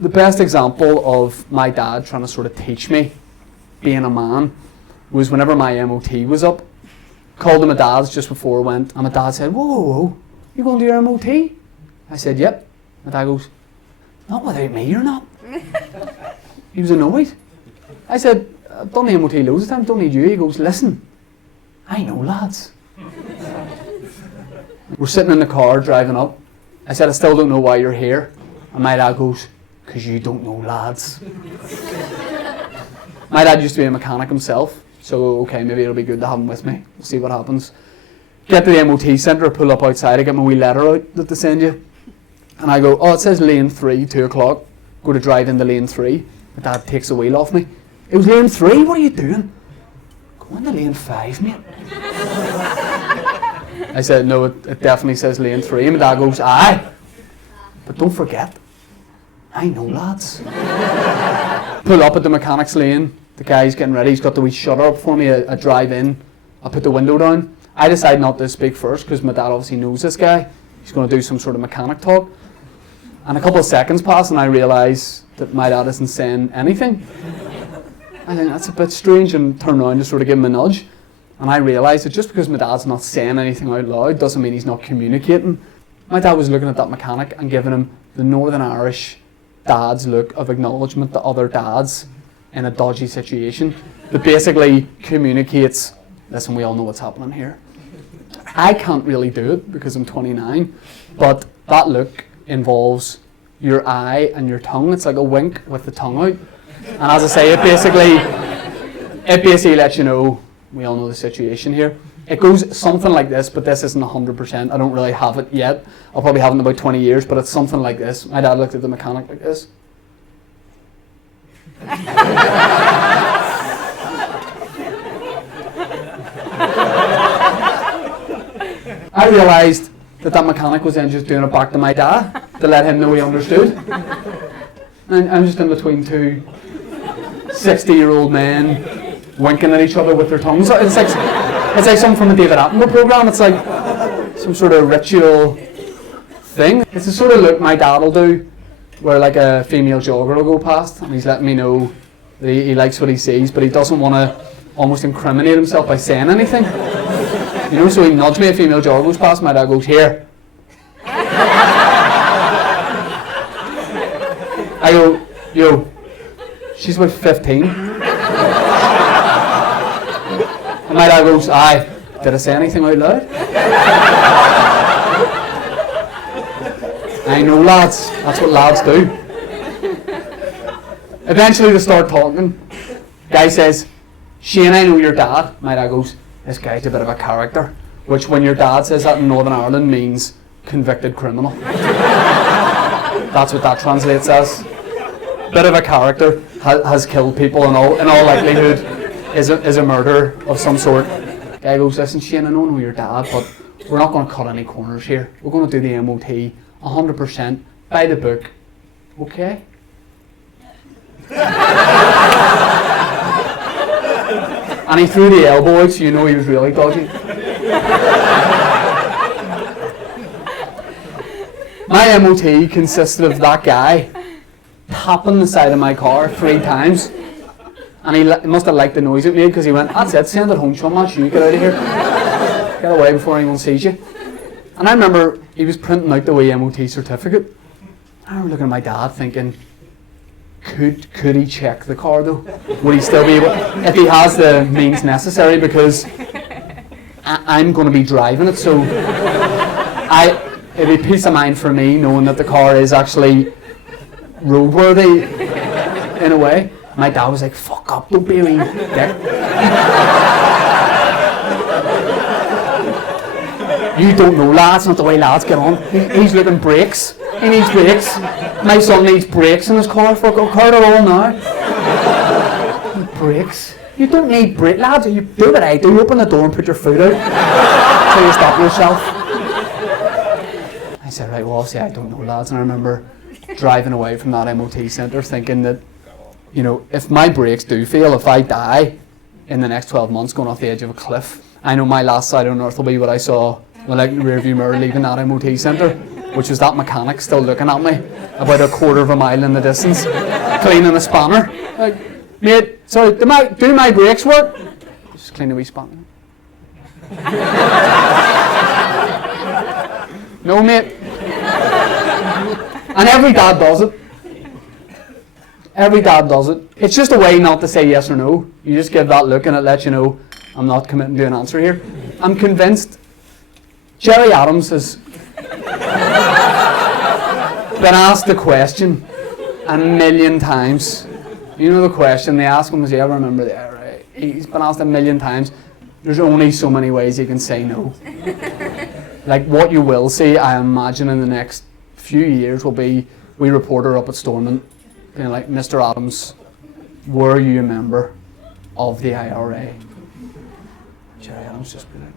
the best example of my dad trying to sort of teach me being a man was whenever my M.O.T. was up. Called him my dad's just before I went, and my dad said, whoa, you going to your M.O.T.? I said, yep. My dad goes, not without me, you're not. He was annoyed. I said, I've done the M.O.T. loads of times, don't need you. He goes, listen, I know lads. We're sitting in the car driving up. I said, I still don't know why you're here. And my dad goes, because you don't know lads. My dad used to be a mechanic himself, so okay, maybe it'll be good to have him with me. We'll see what happens. Get to the M.O.T. centre, pull up outside, I get my wee letter out that they send you. And I go, oh, it says lane 3, 2 o'clock. Go to drive into lane 3. My dad takes the wheel off me. It was lane 3, what are you doing? Go into lane 5, mate. I said, no, it definitely says lane 3. And my dad goes, aye. But don't forget, I know lads. Pull up at the mechanic's lane. The guy's getting ready. He's got the wee shutter up for me. I drive in. I put the window down. I decide not to speak first because my dad obviously knows this guy. He's going to do some sort of mechanic talk. And a couple of seconds pass and I realise that my dad isn't saying anything. I think that's a bit strange and turn around to sort of give him a nudge. And I realised that just because my dad's not saying anything out loud doesn't mean he's not communicating. My dad was looking at that mechanic and giving him the Northern Irish dad's look of acknowledgement to other dads in a dodgy situation that basically communicates, listen, we all know what's happening here. I can't really do it because I'm 29, but that look involves your eye and your tongue. It's like a wink with the tongue out. And as I say, it basically lets you know, we all know the situation here. It goes something like this, but this isn't 100%. I don't really have it yet. I'll probably have it in about 20 years, but it's something like this. My dad looked at the mechanic like this. I realised that mechanic was then just doing it back to my dad to let him know he understood. And I'm just in between two 60-year-old men winking at each other with their tongues. It's like something from a David Attenborough programme. It's like some sort of ritual thing. It's the sort of look my dad will do where like a female jogger will go past and he's letting me know that he likes what he sees, but he doesn't want to almost incriminate himself by saying anything. You know, so he nods me, a female jogger goes past, my dad goes, here. I go, yo, she's about 15. And my dad goes, aye, did I say anything out loud? I know lads, that's what lads do. Eventually they start talking. Guy says, Shane, I know your dad. My dad goes, this guy's a bit of a character. Which when your dad says that in Northern Ireland means convicted criminal. That's what that translates as. Bit of a character, has killed people in all likelihood, is a murderer of some sort. Guy goes, listen Shane, I know your dad, but we're not going to cut any corners here. We're going to do the M.O.T. 100% by the book. Okay? And he threw the elbow out so you know he was really dodgy. My M.O.T. consisted of that guy tapping the side of my car 3 times. And he must have liked the noise it made because he went, that's it, send it home, chum, that's you, get out of here. Get away before anyone sees you. And I remember he was printing out the wee M.O.T. certificate. I remember looking at my dad thinking, could he check the car though? Would he still be able, if he has the means necessary, because I'm going to be driving it, so it'd be peace of mind for me knowing that the car is actually roadworthy in a way. My dad was like, fuck up, don't be a wee dick. You don't know lads, not the way lads get on. He's looking brakes. He needs brakes. My son needs brakes in his car. Fuck, I'll car it all now. Brakes? You don't need brakes, lads. You do what I do. You open the door and put your foot out until you stop yourself. I said, right, well, obviously I don't know lads. And I remember driving away from that M.O.T. centre thinking that, you know, if my brakes do fail, if I die in the next 12 months going off the edge of a cliff, I know my last sight on earth will be what I saw when I rear view mirror leaving that M.O.T. centre. which was that mechanic still looking at me about a quarter of a mile in the distance, cleaning a spanner. Like, mate, sorry, do my brakes work? Just clean a wee spanner. No, mate. And every dad does it. Every dad does it. It's just a way not to say yes or no. You just give that look and it lets you know I'm not committing to an answer here. I'm convinced Jerry Adams has been asked the question a million times. You know the question they ask him, does he ever remember that? Right? He's been asked a million times. There's only so many ways he can say no. Like what you will see, I imagine in the next few years will be we reporter up at Stormont being like, Mr. Adams, were you a member of the IRA? Jerry Adams just be like